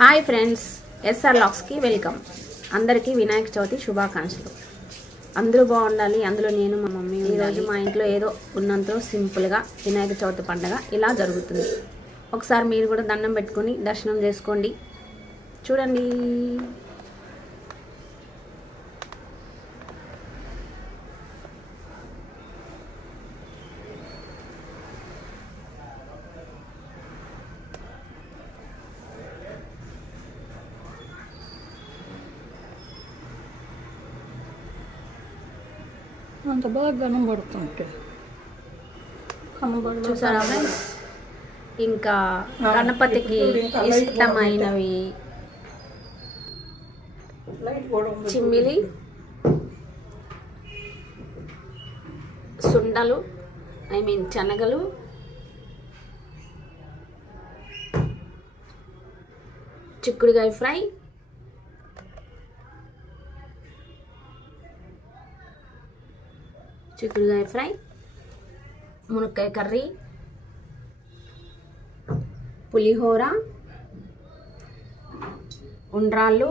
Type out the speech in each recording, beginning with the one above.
Hi friends, SR లాక్స్కి welcome. అందరికీ వినాయక చవితి శుభాకాంక్షలు. అందరూ బాగుండాలి, అందులో నేను మా మమ్మీ. ఈరోజు మా ఇంట్లో ఏదో ఉన్నంతలో సింపుల్గా వినాయక చవితి పండుగ ఇలా జరుగుతుంది. ఒకసారి మీరు కూడా దండం పెట్టుకొని దర్శనం చేసుకోండి. చూడండి. అంత బాగా కనబడుతుంటే చూసారా ఫ్రెండ్స్? ఇంకా గణపతికి ఇష్టమైనవి చిమ్మిలి, సుండలు, శనగలు, చిక్కుడుకాయ ఫ్రై, మునక్కాయ కర్రీ, పులిహోర, ఉండ్రాళ్ళు,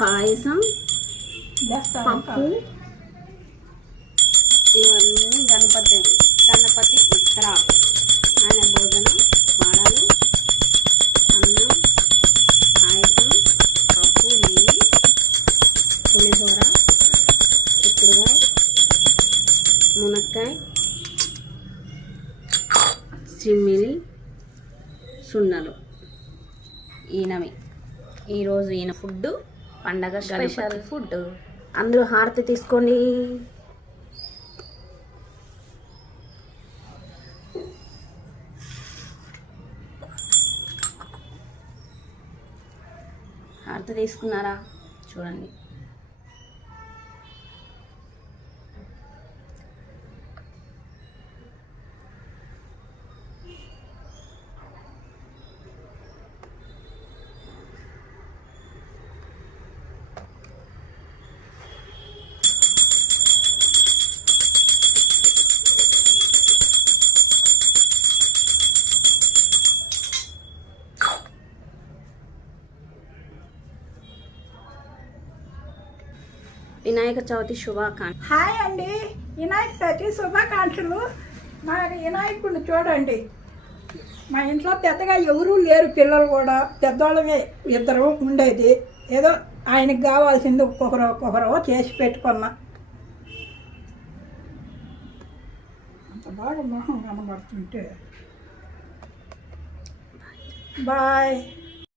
పాయసం, పప్పు. ఇవన్నీ గణపతి ఇక్కడ ఆయన భోజనం వాడాలి. అన్నం, పాయసం, పప్పు, నెయ్యి, పులిహోర, చిక్కుడుకాయ, మునక్కాయ, చిమ్మిలి, సున్నలు. ఈరోజు ఈయన ఫుడ్ పండగ స్పెషల్ ఫుడ్. అందరూ హారతి తీసుకోండి. హారతి తీసుకున్నారా? చూడండి. వినాయక చవితి శుభాకాంక్షలు. హాయ్ అండి, వినాయక చవితి శుభాకాంక్షలు. మా వినాయకుడిని చూడండి. మా ఇంట్లో పెద్దగా ఎవరూ లేరు, పిల్లలు కూడా పెద్దవాళ్ళమే ఇద్దరు ఉండేది. ఏదో ఆయనకు కావాల్సింది ఒక్కొక్కరు చేసి పెట్టుకున్నా. అంత బాగా మొహం కనబడుతుంటే బాయ్.